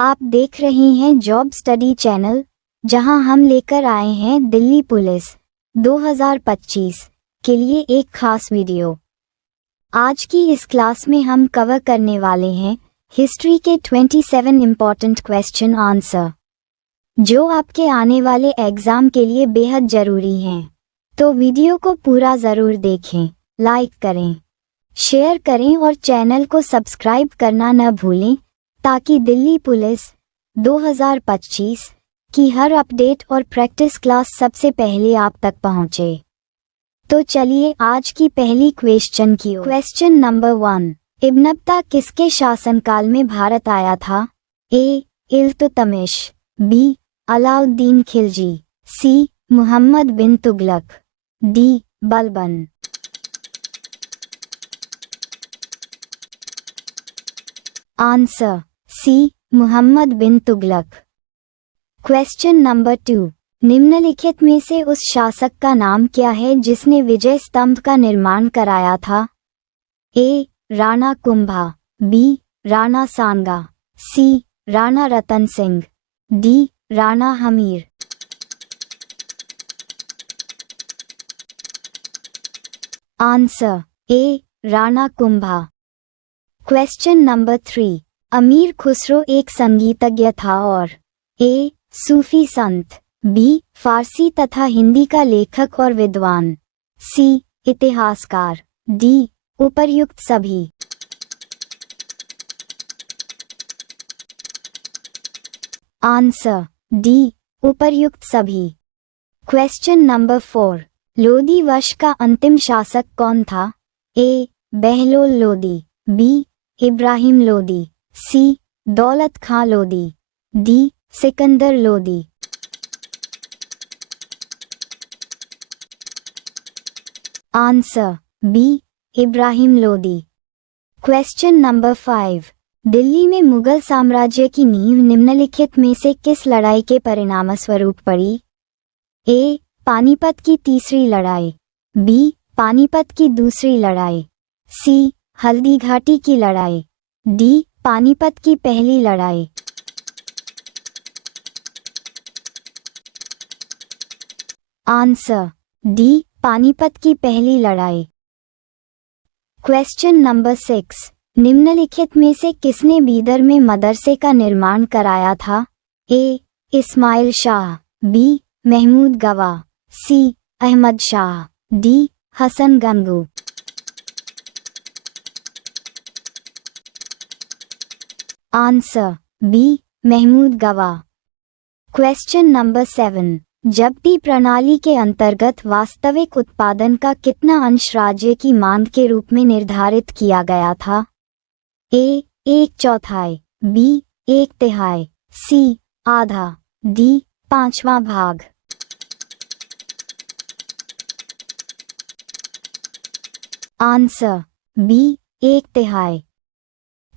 आप देख रहे हैं जॉब स्टडी चैनल, जहां हम लेकर आए हैं दिल्ली पुलिस 2025 के लिए एक खास वीडियो। आज की इस क्लास में हम कवर करने वाले हैं हिस्ट्री के 27 इम्पॉर्टेंट क्वेश्चन आंसर, जो आपके आने वाले एग्जाम के लिए बेहद जरूरी हैं। तो वीडियो को पूरा ज़रूर देखें, लाइक करें, शेयर करें और चैनल को सब्सक्राइब करना न भूलें, ताकि दिल्ली पुलिस 2025 की हर अपडेट और प्रैक्टिस क्लास सबसे पहले आप तक पहुंचे। तो चलिए आज की पहली क्वेश्चन की ओर। क्वेश्चन नंबर 1, इब्न-बतूता किसके शासनकाल में भारत आया था? A. Iltutmish, B. Alauddin Khilji, C. Muhammad bin Tughlaq, D. Balban. Answer C. Muhammad bin Tughlaq. Question number 2, निम्नलिखित में से उस शासक का नाम क्या है जिसने विजय स्तंभ का निर्माण कराया था? A. Rana Kumbha, B. Rana Sanga, C. Rana Ratan Singh, D. Rana Hamir. Answer A. Rana Kumbha. Question number 3, Amir Khusro एक संगीतज्ञ था और ए. सूफी संत, बी. फारसी तथा हिंदी का लेखक और विद्वान, सी. इतिहासकार, डी. उपर्युक्त सभी। Answer D. उपर्युक्त सभी। क्वेश्चन नंबर 4, लोदी वंश का अंतिम शासक कौन था? A. Bahlol Lodi, B. Ibrahim Lodi, C. Daulat Khan Lodi, D. Sikandar Lodi. Answer B. Ibrahim Lodi. Question number 5, Delhi में मुगल साम्राज्य की नींव निम्नलिखित में से किस लड़ाई के परिणामस्वरूप पड़ी? ए. पानीपत की तीसरी लड़ाई, बी. पानीपत की दूसरी लड़ाई, सी. हल्दी घाटी की लड़ाई, डी. पानीपत की पहली लड़ाई। Answer D. पानीपत की पहली लड़ाई। क्वेश्चन नंबर 6, निम्नलिखित में से किसने बीदर में मदरसे का निर्माण कराया था? A. Ismail Shah, B. Mahmud Gawan, C. Ahmad Shah, D. Hasan Gangu. Answer B. Mahmud Gawan. Question number 7, जब्ती प्रणाली के अंतर्गत वास्तविक उत्पादन का कितना अंश राज्य की मांग के रूप में निर्धारित किया गया था? ए. 1/4, बी. 1/3, सी. आधा, डी. 5वां भाग। Answer B. 1/3।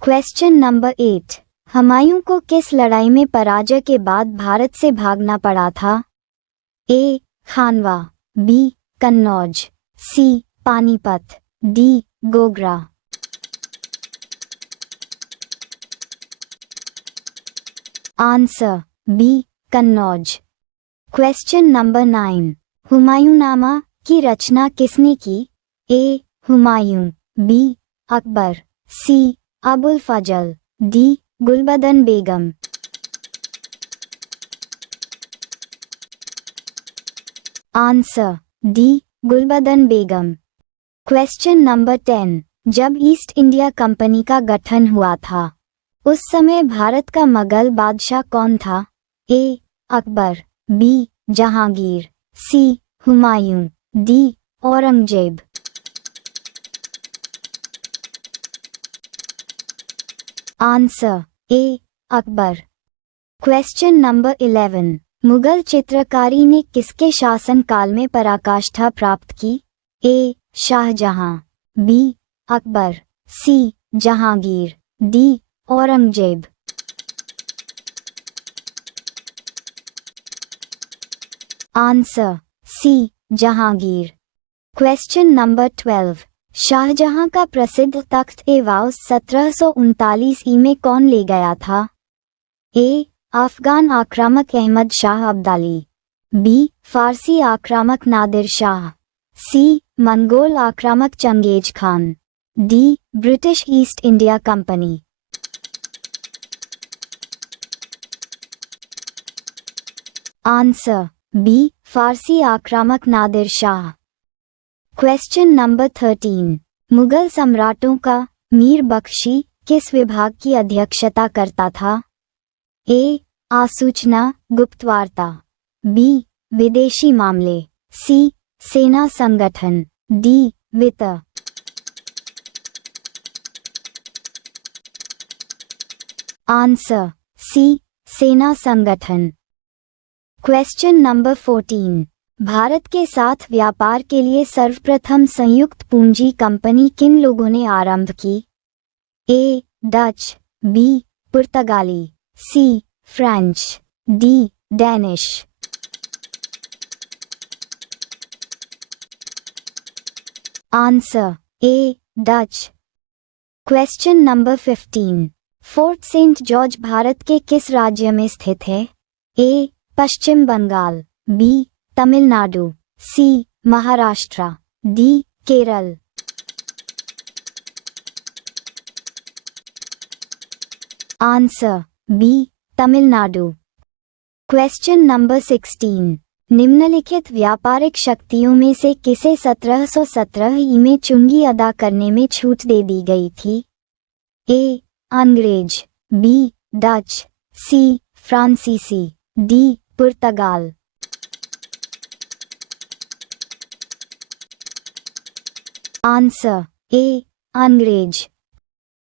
Question number 8, Humayun को किस लड़ाई में पराजय के बाद भारत से भागना पड़ा था? A. Khanwa, B. Kannauj, C. Panipat, D. Gogra. Answer B. Kannauj. Question number 9, Humayunnama की रचना किसने की? A. Humayun, B. Akbar, C. Abul Fazal, D. Gulbadan Begum. Answer D. Gulbadan Begum. Question number 10, जब ईस्ट इंडिया कंपनी का गठन हुआ था, उस समय भारत का मुगल बादशाह कौन था? A. Akbar, B. Jahangir, C. Humayun, D. Aurangzeb. Answer A. Akbar. Question number 11, Mughal चित्रकारी ने किसके शासनकाल में पराकाष्ठा प्राप्त की? A. Shahjahan, B. Akbar, C. Jahangir, D. Aurangzeb. Answer C. Jahangir. Question number 12, Shahjahan का प्रसिद्ध तख्त-ए-वाउस 1739 ई में कौन ले गया था? ए. अफगान आक्रामक अहमद शाह अब्दाली, बी. फारसी आक्रामक नादिर शाह, सी. मंगोल आक्रामक Changez Khan, D. British East India company. Answer B. Farsi आक्रामक नादिर शाह। Question number 13। मुगल सम्राटों का मीर बख्शी किस विभाग की अध्यक्षता करता था? ए. आसूचना गुप्तवार्ता, बी. विदेशी मामले, सी. सेना संगठन, डी. वित्त। Answer C. सेना संगठन। Question number 14। भारत के साथ व्यापार के लिए सर्वप्रथम संयुक्त पूंजी कंपनी किन लोगों ने आरंभ की? ए. Dutch, B. पुर्तगाली, C. French, D. Danish. Answer A. Dutch. Question number 15। Fort Saint George Bharat के किस राज्य में स्थित है? A. Paschim Bangal, B. Tamil Nadu, C. Maharashtra, D. Kerala. Answer B. Tamil Nadu. Question number 16। निम्नलिखित व्यापारिक शक्तियों में से किसे 1717 ई में चुंगी अदा करने में छूट दे दी गई थी? ए. अंग्रेज, बी. डच, सी. फ्रांसीसी, डी. पुर्तगाल। Answer A. अंग्रेज।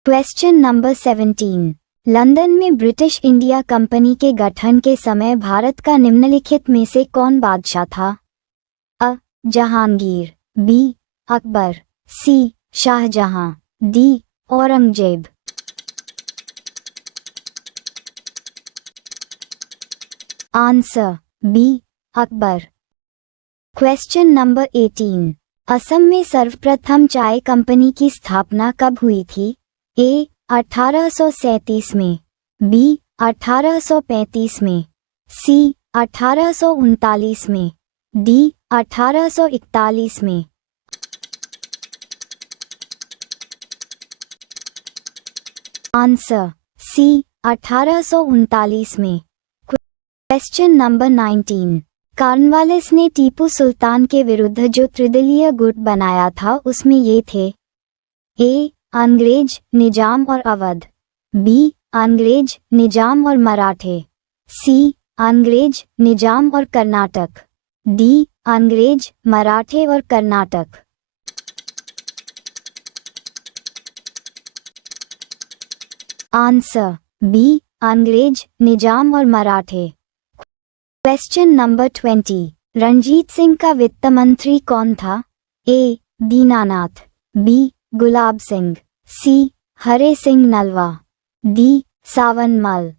Question number 17। लंदन में ब्रिटिश इंडिया कंपनी के गठन के समय भारत का निम्नलिखित में से कौन बादशाह था? अ. Jahangir, B. Akbar, C. Shahjahan, D. Aurangzeb. Answer B. Akbar. Question number 18। Assam में सर्वप्रथम चाय कंपनी की स्थापना कब हुई थी? ए. 1837 में, बी. 1835 में, सी. 1839 में, डी. 1841 में। Answer C. 1839 में। Question number 19। कॉर्नवालिस ने टीपू सुल्तान के विरुद्ध जो त्रिदलीय गुट बनाया था उसमें ये थे? ए. अंग्रेज, निजाम और अवध, बी. अंग्रेज, निजाम और मराठे, सी. अंग्रेज, निजाम और कर्नाटक, डी. अंग्रेज, मराठे और कर्नाटक। Answer B. अंग्रेज, निजाम और मराठे। Question number 20। रणजीत सिंह का वित्त मंत्री कौन था? A. Dinanath, B. Gulab Singh, C. Hari Singh Nalwa, D. Sawanmal.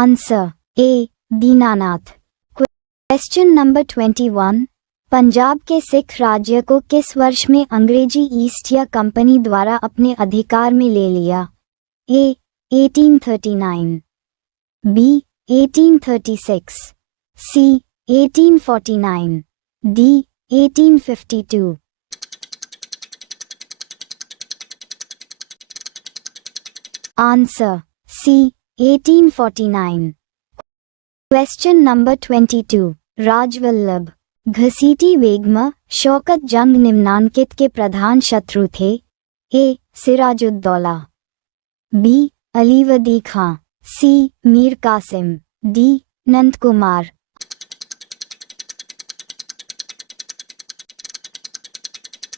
Answer A. Dinanath. Question number 21। Punjab के सिख राज्य को किस वर्ष में अंग्रेजी ईस्ट इंडिया कंपनी द्वारा अपने अधिकार में ले लिया? A. 1839, B. 1836, C. 1849, D. 1852। Answer C. 1849। Question number 22। Rajvallabh, Ghaseti Begum, Shaukat Jang निम्नांकित के प्रधान शत्रु थे? A. Sirajuddaula, B. Alivardi Khan, C. Mir Qasim, D. Nand Kumar.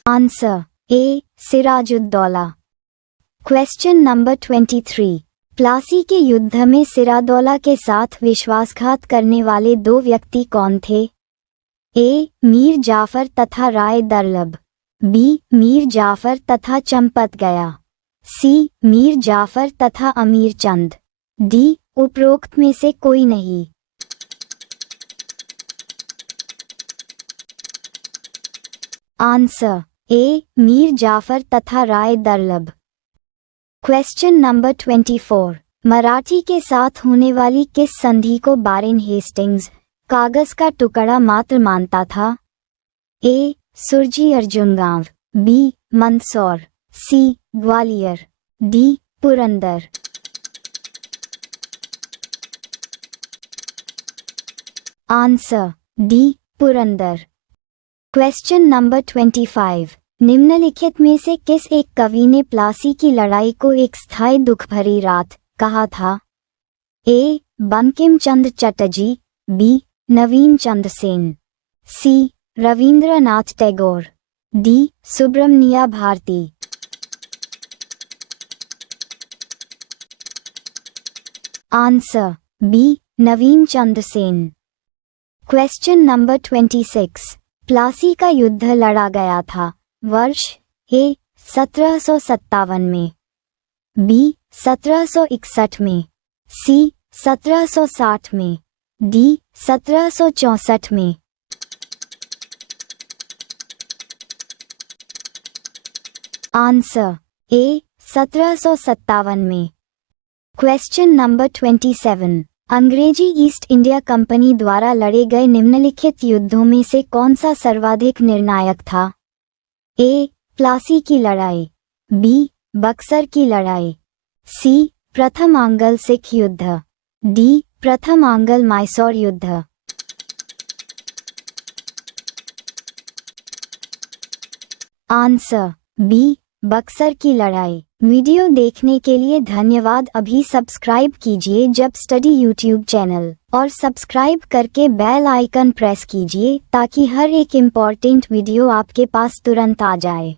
Answer A. Sirajuddaula. Question number 23। Plassey के युद्ध में सिरादौला के साथ विश्वासघात करने वाले दो व्यक्ति कौन थे? ए. मीर जाफर तथा राय दर्लभ, बी. मीर जाफर तथा चंपत गया, सी. मीर जाफर तथा अमीर चंद, डी. उपरोक्त में से कोई नहीं। Answer A. मीर जाफर तथा राय दर्लभ। क्वेश्चन नंबर 24, मराठी के साथ होने वाली किस संधि को बारेन हेस्टिंग्स कागज का टुकड़ा मात्र मानता था? ए. Surji Arjun Gaon, B. Mandsaur, C. Gwalior, D. Purandar. Answer D. Purandar. Question number 25, निम्नलिखित में से किस एक कवि ने प्लासी की लड़ाई को एक स्थायी दुख भरी रात कहा था? ए. बंकिम चंद्र चटर्जी, बी. नवीन चंद्र सेन, सी. Rabindranath Tagore, D. Subramanya Bharti. Answer B. नवीन चंद्र सेन। क्वेश्चन नंबर 26, प्लासी का युद्ध लड़ा गया था वर्ष? ए. 1757 में, बी. 1761 में, सी. 1760 में, डी. 1764 में। Answer A. 1757 में। क्वेश्चन नंबर 27, अंग्रेजी ईस्ट इंडिया कंपनी द्वारा लड़े गए निम्नलिखित युद्धों में से कौन सा सर्वाधिक निर्णायक था? ए. प्लासी की लड़ाई, बी. बक्सर की लड़ाई, सी. प्रथम आंग्ल सिख युद्ध, डी. प्रथम आंग्ल मैसूर युद्ध। Answer B. बक्सर की लड़ाई। वीडियो देखने के लिए धन्यवाद। अभी सब्सक्राइब कीजिए जब स्टडी यूट्यूब चैनल और सब्सक्राइब करके बेल आइकन प्रेस कीजिए ताकि हर एक इम्पॉर्टेंट वीडियो आपके पास तुरंत आ जाए।